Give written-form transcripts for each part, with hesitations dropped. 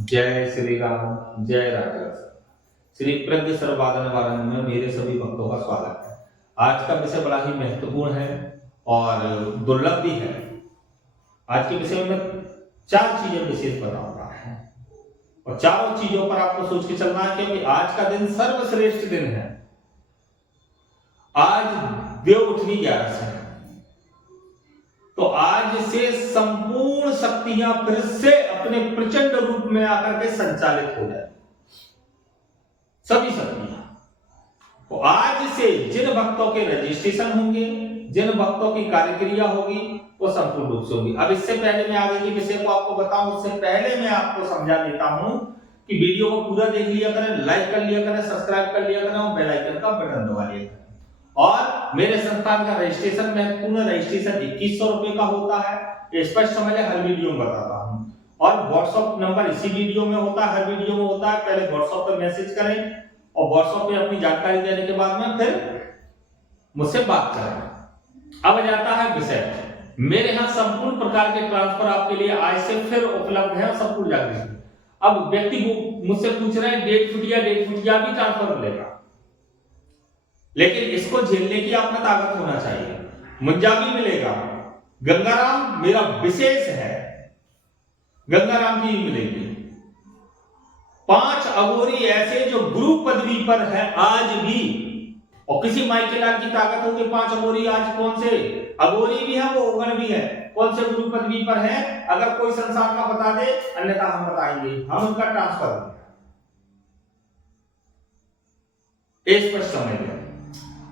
जय श्री राम, जय राजा। श्री प्रज्ञ सर्ववादन वारण में मेरे सभी भक्तों का स्वागत है। आज का विषय बड़ा ही महत्वपूर्ण है और दुर्लभ भी है। आज के विषय में चार चीजें विशेष बताऊंगा और चारों चीजों पर आपको सोच के चलना है, क्योंकि आज का दिन सर्वश्रेष्ठ दिन है। आज देव उठनी 11 से, तो आज से संपूर्ण शक्तियां फिर से अपने प्रचंड रूप में आकर के संचालित हो जाए, सभी शक्तियां। तो आज से जिन भक्तों के रजिस्ट्रेशन होंगे, जिन भक्तों की कार्यक्रिया होगी, वो संपूर्ण रूप से होगी। अब इससे पहले मैं आगे के विषय को आपको बताऊं, उससे पहले मैं आपको समझा देता हूं कि वीडियो को पूरा देख लिया करें, लाइक कर लिया करें, सब्सक्राइब कर लिया करें और बेल आइकन का बटन दबा लिया करें। और मेरे संस्थान का रजिस्ट्रेशन, महत्वपूर्ण रजिस्ट्रेशन 2100 रुपए का होता है। स्पष्ट समझ है, हर वीडियो में बताता हूं। और व्हाट्सएप नंबर इसी वीडियो में होता है, हर वीडियो में होता है। पहले व्हाट्सएप पे मैसेज करें और व्हाट्सएप पे अपनी जानकारी देने के बाद में फिर मुझसे बात करें। अब जाता है विषय। मेरे यहाँ संपूर्ण प्रकार के ट्रांसफर आपके लिए आज से फिर उपलब्ध है, संपूर्ण जागृति। अब व्यक्ति मुझसे पूछ रहे हैं डेट छुटिया भी ट्रांसफर मिलेगा, लेकिन इसको झेलने की आप में ताकत होना चाहिए। मुंजा भी मिलेगा, गंगाराम मेरा विशेष है, गंगाराम की मिलेगी। 5 अघोरी ऐसे जो गुरु पदवी पर है आज भी, और किसी माइकेलाल की ताकत होगी। 5 अघोरी आज कौन से अघोरी भी है, वो उगन भी है, कौन से गुरु पदवी पर है, अगर कोई संसार का बता दे, अन्यथा हम बताएंगे, हम उनका ट्रांसफर स्पष्ट समझ गए।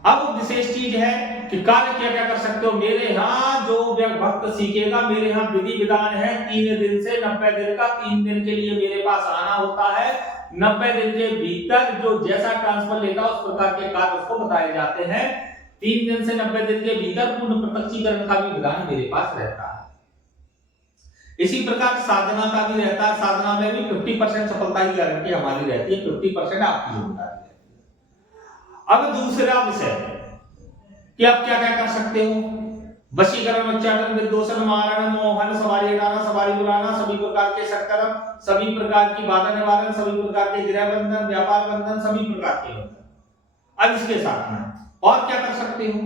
अब विशेष चीज है कि कार्य क्या क्या कर सकते हो। मेरे यहाँ जो भक्त सीखेगा, मेरे यहाँ विधि विधान है 3 दिन से 90 दिन का। 3 दिन के लिए मेरे पास आना होता है। 90 दिन के भीतर जो जैसा ट्रांसफर लेता है उस प्रकार के कार्य उसको बताए जाते हैं। 3 दिन से 90 दिन के भीतर पूर्ण प्रत्यक्षीकरण का भी विधान मेरे पास रहता है। इसी प्रकार साधना का भी रहता है। साधना में भी 50% सफलता की गारंटी हमारी रहती है, 50% आपकी जिम्मेदारी। अब दूसरा विषय कि आप क्या क्या कर सकते हो। वशीकरण, उच्चाटन, विद्वेषण, मारण, मोहन, सवारी हटाना, सवारी बुलाना, सभी प्रकार के सत्कर्म, सभी प्रकार की बाधा निवारण, सभी प्रकार के गृह बंधन, व्यापार बंधन, सभी प्रकार के बंधन। अब इसके साथ में और क्या कर सकते हो।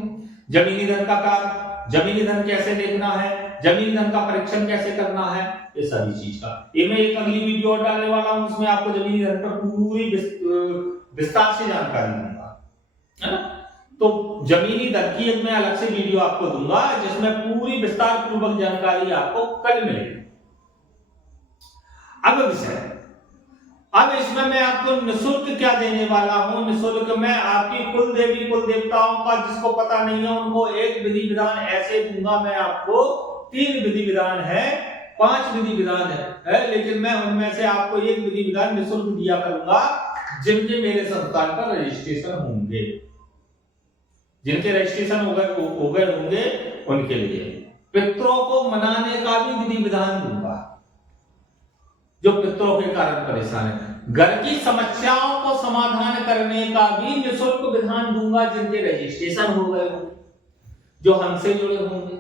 जमीनी धन का कार्य, जमीनी धन कैसे देखना है, जमीनी धन का परीक्षण कैसे करना है, ये सारी चीज का ये मैं एक अगली वीडियो डालने वाला हूं। उसमें आपको जमीनी धन पर पूरी विस्तार से जानकारी दूंगा, है ना। तो जमीनी धन की एक मैं अलग से वीडियो आपको दूंगा, जिसमें पूरी विस्तार पूर्वक जानकारी आपको कल मिलेगी। अब विषय, अब इसमें मैं आपको निःशुल्क क्या देने वाला हूं। निःशुल्क मैं आपकी कुल देवी कुल देवताओं का, जिसको पता नहीं है उनको एक विधि विधान ऐसे दूंगा। मैं आपको 3 विधि विधान है, 5 विधि विधान है, लेकिन मैं उनमें से आपको एक विधि विधान निःशुल्क दिया करूंगा, जिनके मेरे संस्थान पर रजिस्ट्रेशन होंगे। जिनके रजिस्ट्रेशन हो गए होंगे उनके लिए पितरों को मनाने का भी विधि विधान दूंगा, जो पितरों के कारण परेशान है। घर की समस्याओं को समाधान करने का भी निःशुल्क विधान दूंगा, जिनके रजिस्ट्रेशन हो गए होंगे, जो हमसे जुड़े होंगे।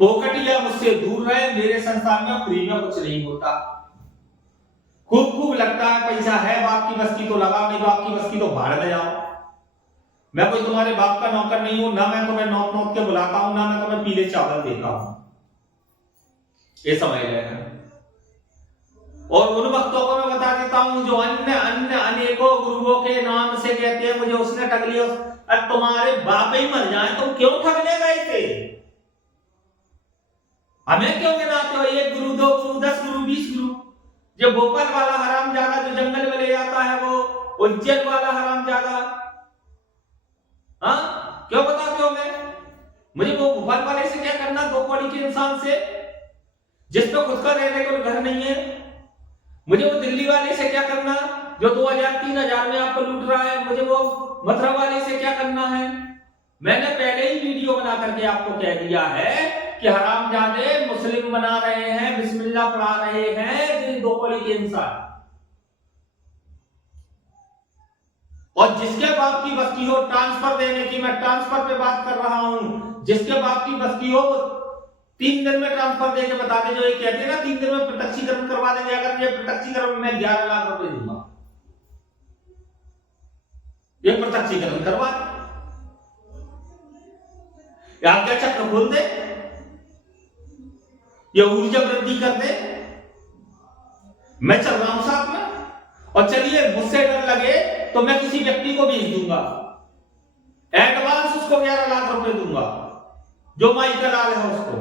पोकटिया मुझसे दूर रहे। मेरे संस्थान में फ्री में कुछ नहीं होता। खूब लगता है पैसा है, बाप की बस की तो लगा, नहीं बाप की बस की तो भाड़ में जाओ। मैं कोई तुम्हारे बाप का नौकर नहीं हूं, ना मैं तुम्हें नौक के बुलाता हूं, ना मैं तुम्हें पीले चावल देता हूं, ये समझ लेना। और उन भक्तों को मैं बता देता हूं जो अन्य अनेकों गुरुओं के नाम से कहते हैं मुझे उसने ठग लिया। अरे तुम्हारे बाप ही मर जाए, तुम क्यों ठगने गए थे? हमें क्यों गिनाते हो? 1 गुरु, 2 गुरु, 10 गुरु, 20 गुरु। जो भोपाल वाला हरामजादा जो जंगल में ले जाता है, वो उज्जैन वाला हरामजादा, हाँ क्यों बताते हो? मुझे वो भोपाल वाले से क्या करना, 2 कौड़ी के इंसान से, जिस पे खुद का रहने को घर नहीं है। मुझे वो दिल्ली वाले से क्या करना, जो 2000-3000 में आपको लूट रहा है। मुझे वो मथुरा वाले से क्या करना है। मैंने पहले ही वीडियो बना करके आपको कह दिया है कि हरामजादे मुस्लिम बना रहे हैं, बिस्मिल्लाह पढ़ा रहे हैं 2 कौड़ी के इंसान। और जिसके बाप की बस की हो ट्रांसफर देने की, मैं ट्रांसफर पे बात कर रहा हूं, जिसके बाप की बस की हो 3 दिन में ट्रांसफर देके बता दे। जो ये कहते हैं ना 3 दिन में प्रत्यक्षीकरण करवा करवा देंगे अगर ये प्रत्यक्षीकरण में 11 लाख रुपए दूंगा, ये प्रत्यक्षीकरण करवा दे, आज्ञा चक्र खोल दे, ये ऊर्जा वृद्धि कर दे, मैं चल रहा हूं साथ में, और चलिए मुझसे डर लगे तो मैं किसी व्यक्ति को भेज दूंगा, एडवांस उसको 11 लाख रुपए दूंगा, जो माइकल आल है उसको,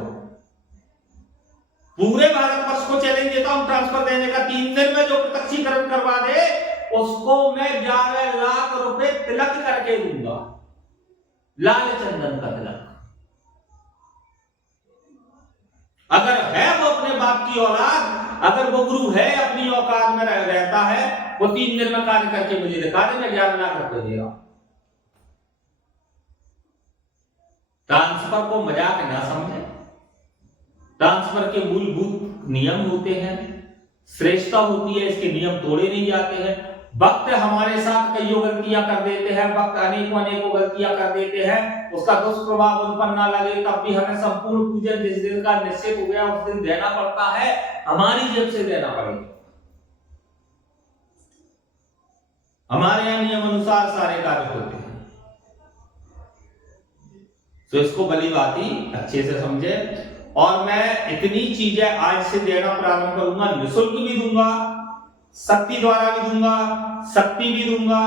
पूरे भारतवर्ष को चैलेंज देता हूं ट्रांसफर देने का, 3 दिन में जो प्रत्यक्षीकरण करवा दे उसको मैं 11 लाख रुपए तिलक करके दूंगा, लाल चंदन का तिलक। अगर है वो अपने बाप की औलाद, अगर वो गुरु है अपनी औकात में रहता है, वो 3 दिन में कार्य करके मुझे दिखा दे, मैं 11 लाख रुपए दे रहा हूं। ट्रांसफर को मजाक ना समझे, ट्रांसफर के मूलभूत नियम होते हैं, श्रेष्ठता होती है, इसके नियम तोड़े नहीं जाते हैं। वक्त हमारे साथ कईयों गलतियां कर देते हैं, वक्त अनेकों गलतियां कर देते हैं, उसका दुष्प्रभाव उन पर ना लगे तब भी हमें संपूर्ण पूजन जिस दिन का निश्चित हो गया उस दिन देना पड़ता है, हमारी जेब से देना पड़ेगा। हमारे यहाँ नियम अनुसार सारे कार्य होते हैं, तो इसको भली भांति अच्छे से समझे। और मैं इतनी चीजें आज से देना प्रारंभ करूंगा, निःशुल्क भी दूंगा, शक्ति द्वारा भी दूंगा, शक्ति भी दूंगा,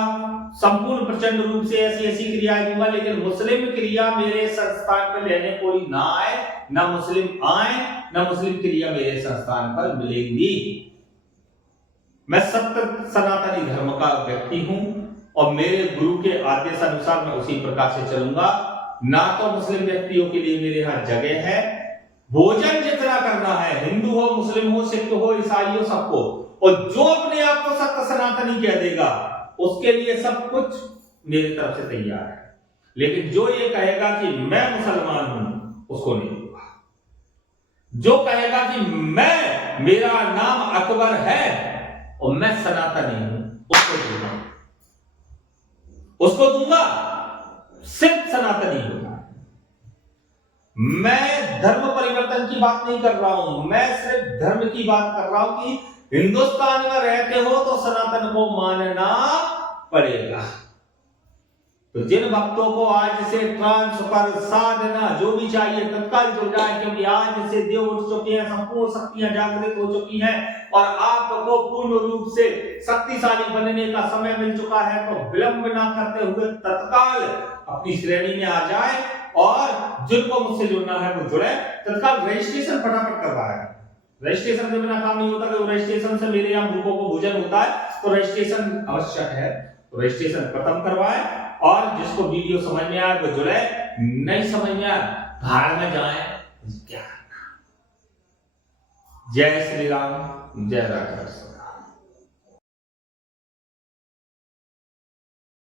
संपूर्ण प्रचंड रूप से ऐसी ऐसी क्रियाएं दूंगा, लेकिन मुस्लिम क्रिया मेरे संस्थान पर लेने कोई ना आए, ना मुस्लिम आए, ना मुस्लिम क्रिया मेरे संस्थान पर मिलेगी। मैं सत्य सनातनी धर्म का व्यक्ति हूं और मेरे गुरु के आदेश अनुसार मैं उसी प्रकार से चलूंगा। ना तो मुस्लिम व्यक्तियों के लिए मेरे यहाँ जगह है, भोजन जितना करना है, हिंदू हो, मुस्लिम हो, सिख हो, ईसाई हो, सबको, और जो अपने आप को सत्य सनातनी कह देगा उसके लिए सब कुछ मेरी तरफ से तैयार है। लेकिन जो ये कहेगा कि मैं मुसलमान हूं उसको नहीं दूंगा, जो कहेगा कि मैं, मेरा नाम अकबर है और मैं सनातनी हूं उसको दूंगा, उसको दूंगा, सिर्फ सनातनी होगा। मैं धर्म परिवर्तन की बात नहीं कर रहा हूं, मैं सिर्फ धर्म की बात कर रहा हूं कि हिंदुस्तान में रहते हो तो सनातन को मानना पड़ेगा। तो जिन भक्तों को आज से ट्रांसफर साधना जो भी चाहिए तत्काल जुड़ जाए, क्योंकि आज से देव उठ चुके हैं, संपूर्ण शक्तियां जागृत हो चुकी हैं और आपको पूर्ण रूप से शक्तिशाली बनने का समय मिल चुका है। तो विलंब ना करते हुए तत्काल अपनी श्रेणी में आ जाए और जिनको मुझसे जुड़ना है वो जुड़े। तत्काल रजिस्ट्रेशन फटाफट करवाएं, रजिस्ट्रेशन के बिना काम नहीं होता। तो रजिस्ट्रेशन से मेरे यहाँ ग्रुपों को भोजन होता है, तो रजिस्ट्रेशन आवश्यक है, तो रजिस्ट्रेशन खत्म करवाएं और जिसको वीडियो समझ में आए वो जुड़े, नहीं समझ में आए भाड़ में जाए। क्या जय श्री राम, जय राधा।